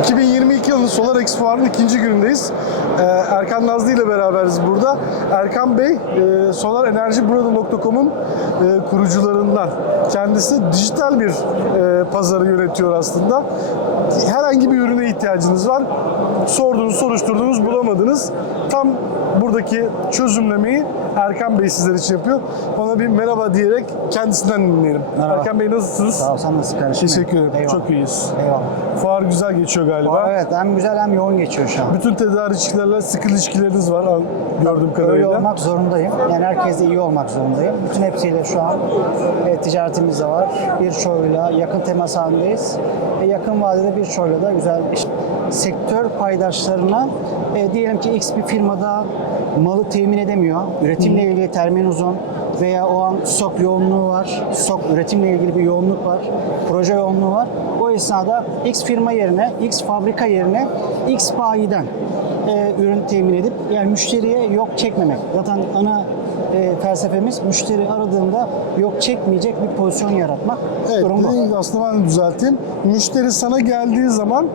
2022 yılının Solar Expo Fuarı'nın ikinci günündeyiz. Ee, Erkan Nazlı ile beraberiz burada. Erkan Bey, e, solarenerjiburada.com'un e, kurucularından. Kendisi dijital bir e, pazarı yönetiyor aslında. Herhangi bir ürüne ihtiyacınız var. Sordunuz, soruşturdunuz, bulamadınız. Tam buradaki çözümlemeyi Erkan Bey sizler için yapıyor. Ona bir merhaba diyerek kendisinden dinleyelim. Merhaba. Erkan Bey nasılsınız? Sağ ol, sen nasıl kardeşim? Teşekkür ederim. Eyvallah. Çok iyiyiz. Eyvallah. Fuar güzel geçiyor galiba. Aa, Evet, hem güzel hem yoğun geçiyor şu an. Bütün tedarikçilerle sıkı ilişkileriniz var an- gördüğüm Öyle kadarıyla. olmak zorundayım. Yani herkesle iyi olmak zorundayım. Bütün hepsiyle şu an e, ticaretimiz de var. Birçoğuyla yakın temas halindeyiz. E, yakın vadede birçoğuyla da güzel iş. Sektör paydaşlarına e, diyelim ki X bir firmada malı temin edemiyor. Üretimle ilgili termin uzun veya o an stok yoğunluğu var. Stok üretimle ilgili bir yoğunluk var. Proje yoğunluğu var. O esnada X firma yerine, X fabrika yerine X bayiden e, ürün temin edip yani müşteriye yok çekmemek. Zaten ana e, felsefemiz müşteri aradığında yok çekmeyecek bir pozisyon yaratmak. Evet, Durum dediğim gibi aslında ben düzelteyim. Müşteri sana geldiği zaman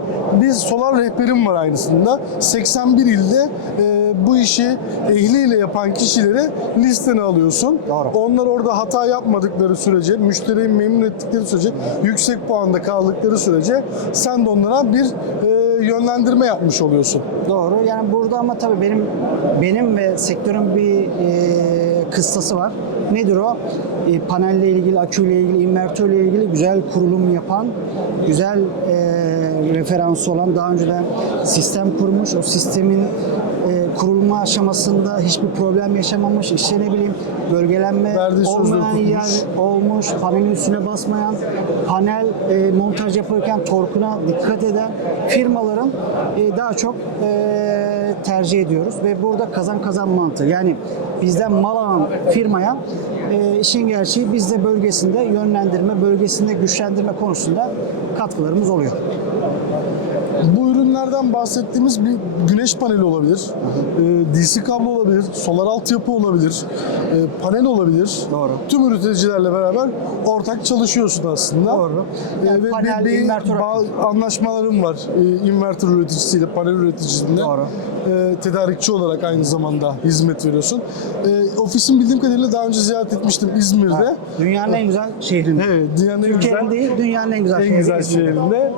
bir solar rehberim var aynısında. 81 ilde e, bu işi ehliyle yapan kişileri listene alıyorsun. Doğru. Onlar orada hata yapmadıkları sürece, müşteriyi memnun ettikleri sürece, yüksek puanda kaldıkları sürece sen de onlara bir e, yönlendirme yapmış oluyorsun. Doğru. Yani burada ama tabii benim benim ve sektörün bir e, kıstası var. Nedir o? E, panelle ilgili, aküyle ilgili, invertörle ilgili güzel kurulum yapan, güzel e, referansı olan, daha önceden sistem kurmuş, o sistemin kurulma aşamasında hiçbir problem yaşamamış, işte ne bileyim bölgelenme Verdiği olmayan yer olmuş, panelin üstüne basmayan, panel e, montaj yaparken torkuna dikkat eden firmaların e, daha çok e, tercih ediyoruz ve burada kazan kazan mantığı. Yani bizden mal alan firmaya e, işin gerçeği bizde bölgesinde yönlendirme, bölgesinde güçlendirme konusunda katkılarımız oluyor. Bu ürünlerden bahsettiğimiz bir güneş paneli olabilir, e, DC kablo olabilir, solar altyapı olabilir, e, panel olabilir. Doğru. Tüm üreticilerle beraber ortak çalışıyorsun aslında. Doğru. E, Yani ve panel, bir, bir invertör- anlaşmalarım var e, inverter üreticisiyle, panel üreticisinde. Doğru. E, tedarikçi olarak aynı zamanda hizmet veriyorsun. E, ofisin bildiğim kadarıyla daha önce ziyaret etmiştim İzmir'de. Dünyanın en güzel şehrinde. Evet, dünyanın en Türkiye'nin güzel değil, dünyanın en güzel en şehri. güzel şehrinde.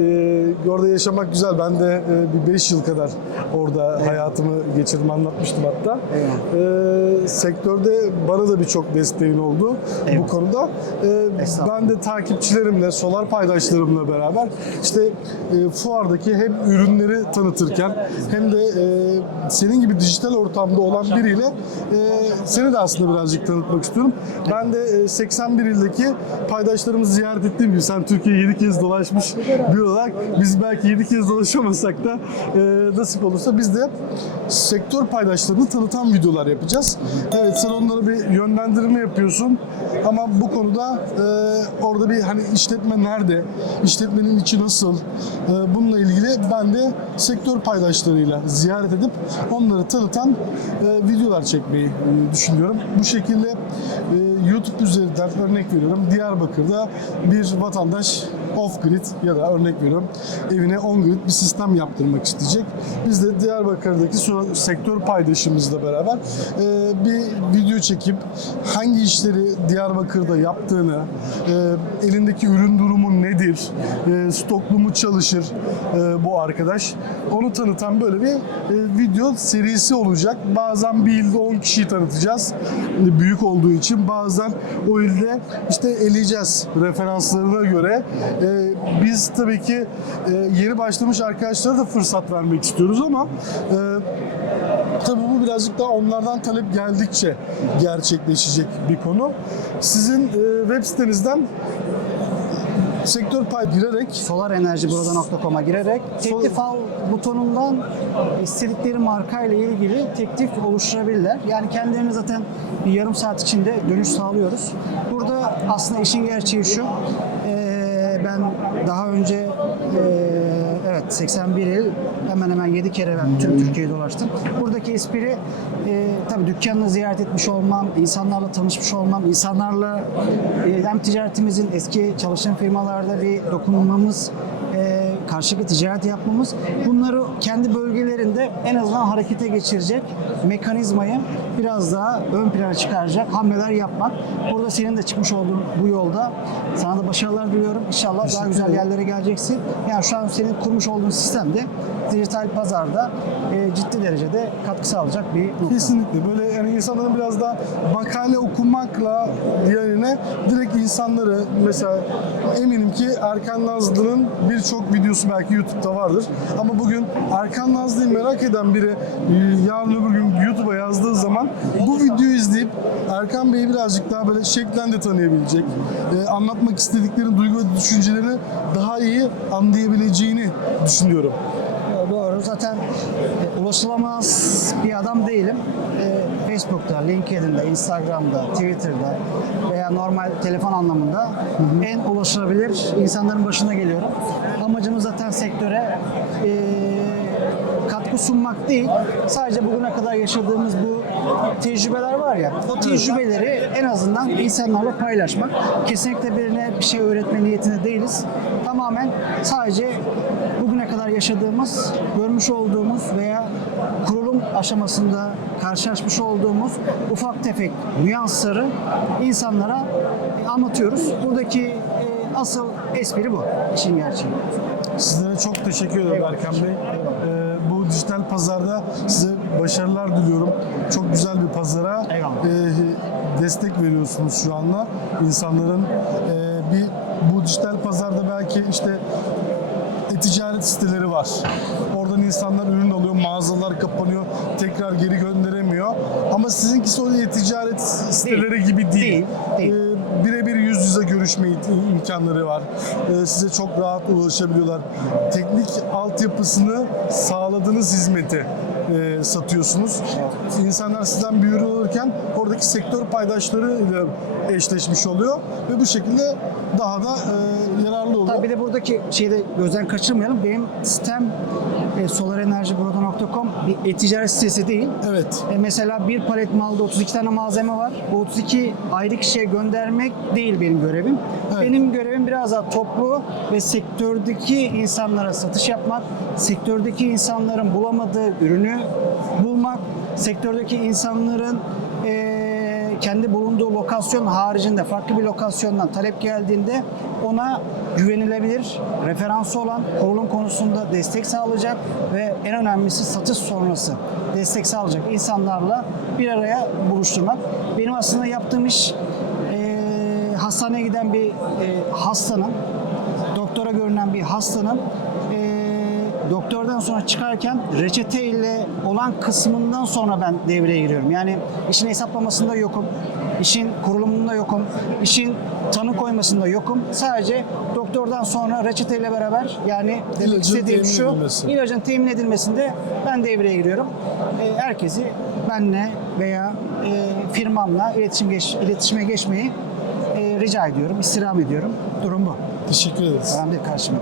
Ee, orada yaşamak güzel. Ben de e, bir 5 yıl kadar orada hayatımı geçirdim, anlatmıştım hatta. Ee, sektörde bana da birçok desteğin oldu bu Eyvallah. konuda. Ee, ben de takipçilerimle, solar paydaşlarımla beraber işte e, fuardaki hem ürünleri tanıtırken hem de e, senin gibi dijital ortamda olan biriyle e, seni de aslında birazcık tanıtmak istiyorum. Ben de e, 81 ildeki paydaşlarımızı ziyaret ettiğim gibi sen Türkiye'yi 7 kez dolaşmış bir olarak biz belki 7 kez dolaşamasak da e, nasip olursa biz de sektör paydaşlarını tanıtan videolar yapacağız. Evet sen onlara bir yönlendirme yapıyorsun ama bu konuda e, orada bir hani işletme nerede, işletmenin içi nasıl e, bununla ilgili ben de sektör paydaşlarıyla ziyaret edip onları tanıtan e, videolar çekmeyi e, düşünüyorum. Bu şekilde e, YouTube üzerinden örnek veriyorum. Diyarbakır'da bir vatandaş off-grid ya da örnek veriyorum evine on-grid bir sistem yaptırmak isteyecek. Biz de Diyarbakır'daki sektör paydaşımızla beraber e, bir video çekip hangi işleri Diyarbakır'da yaptığını, e, elindeki ürün durumu nedir, e, stoklu mu çalışır e, bu arkadaş, onu tanıtan böyle bir video serisi olacak. Bazen bir ilde 10 kişiyi tanıtacağız. Büyük olduğu için bazen o ilde işte eleyeceğiz referanslarına göre. Biz tabii ki e, yeni başlamış arkadaşlara da fırsat vermek istiyoruz ama e, Tabii bu birazcık daha onlardan talep geldikçe gerçekleşecek bir konu. Sizin e, web sitenizden sektör pay girerek solarenerjiburada.com'a girerek teklif al butonundan istedikleri marka ile ilgili teklif oluşturabilirler. Yani kendilerine zaten bir yarım saat içinde dönüş sağlıyoruz. Burada aslında işin gerçeği şu. Ben daha önce eee, evet 81 il hemen hemen 7 kere ben tüm Türkiye'yi dolaştım. Buradaki espri eee tabii dükkanını ziyaret etmiş olmam, insanlarla tanışmış olmam, insanlarla e, hem ticaretimizin eski çalıştığım firmalarda bir dokunmamız e, karşılıklı ticaret yapmamız bunları kendi bölgelerinde en azından harekete geçirecek mekanizmayı biraz daha ön plana çıkaracak hamleler yapmak. Burada senin de çıkmış olduğun bu yolda sana da başarılar diliyorum. İnşallah daha güzel yerlere geleceksin. Yani şu an senin kurmuş olduğun sistemde dijital pazarda e, ciddi derecede katkı sağlayacak bir nokta. Kesinlikle böyle yani insanların biraz da makale okumakla yerine direkt insanları mesela eminim ki Erkan Nazlı'nın birçok videosu belki YouTube'da vardır. Ama bugün Erkan Nazlı'yı merak eden biri e, yarın öbür gün YouTube'a yazdığı zaman bu videoyu izleyip Erkan Bey'i birazcık daha böyle şeklen de tanıyabilecek. e, anlatmak istediklerini, duygu ve düşüncelerini daha iyi anlayabileceğini düşünüyorum. Doğru. Zaten ulaşılamaz bir adam değilim. E, Facebook'ta, LinkedIn'de, Instagram'da, Twitter'da veya normal telefon anlamında en ulaşılabilir insanların başına geliyorum. Amacımız zaten sektöre e, katkı sunmak değil, sadece bugüne kadar yaşadığımız bu tecrübeler var ya, o tecrübeleri en azından insanlarla paylaşmak. Kesinlikle birine bir şey öğretme niyetinde değiliz. Tamamen sadece yaşadığımız, görmüş olduğumuz veya kurulum aşamasında karşılaşmış olduğumuz ufak tefek nüansları insanlara anlatıyoruz. Buradaki e, asıl espri bu. işin gerçeği. Sizlere çok teşekkür ederim Eyvallah. Erkan Bey. Ee, bu dijital pazarda size başarılar diliyorum. Çok güzel bir pazara Eyvallah. e, destek veriyorsunuz şu anda. İnsanların e, bir bu dijital pazarda belki işte e-ticaret siteleri var. Oradan insanlar ürün alıyor, mağazalar kapanıyor, tekrar geri gönderemiyor. Ama sizinkisi o e-ticaret siteleri gibi değil. Değil, değil. Ee, birebir yüz yüze görüşme im- imkanları var. Ee, size çok rahat ulaşabiliyorlar. Teknik altyapısını sağladığınız hizmeti e, satıyorsunuz. İnsanlar sizden bir ürün alırken oradaki sektör paydaşlarıyla eşleşmiş oluyor ve bu şekilde daha da e, yararlı oluyor. Tabii bir de buradaki şeyi de gözden kaçırmayalım. Benim sitem e, solarenerjiburoda.com bir e-ticaret sitesi değil. Evet. E, mesela bir palet malda 32 tane malzeme var. Bu 32 ayrı kişiye göndermek değil benim görevim. Evet. Benim görevim biraz daha toplu ve sektördeki insanlara satış yapmak, sektördeki insanların bulamadığı ürünü bulmak, sektördeki insanların e, kendi bulunduğu lokasyon haricinde farklı bir lokasyondan talep geldiğinde ona güvenilebilir, referansı olan kurulum konusunda destek sağlayacak ve en önemlisi satış sonrası destek sağlayacak insanlarla bir araya buluşturmak. Benim aslında yaptığım iş e, hastaneye giden bir e, hastanın, doktora görünen bir hastanın e, doktordan sonra çıkarken reçete ile olan kısmından sonra ben devreye giriyorum. Yani işin hesaplamasında yokum, işin kurulumunda yokum, işin tanı koymasında yokum. Sadece doktordan sonra reçeteyle beraber yani demek İlacın istediğim şu, edilmesi. ilacın temin edilmesinde ben devreye giriyorum. E, herkesi benle veya e, firmamla iletişim geç, iletişime geçmeyi e, rica ediyorum, istirham ediyorum. Durum bu. Teşekkür ederiz. Önemli karşıma.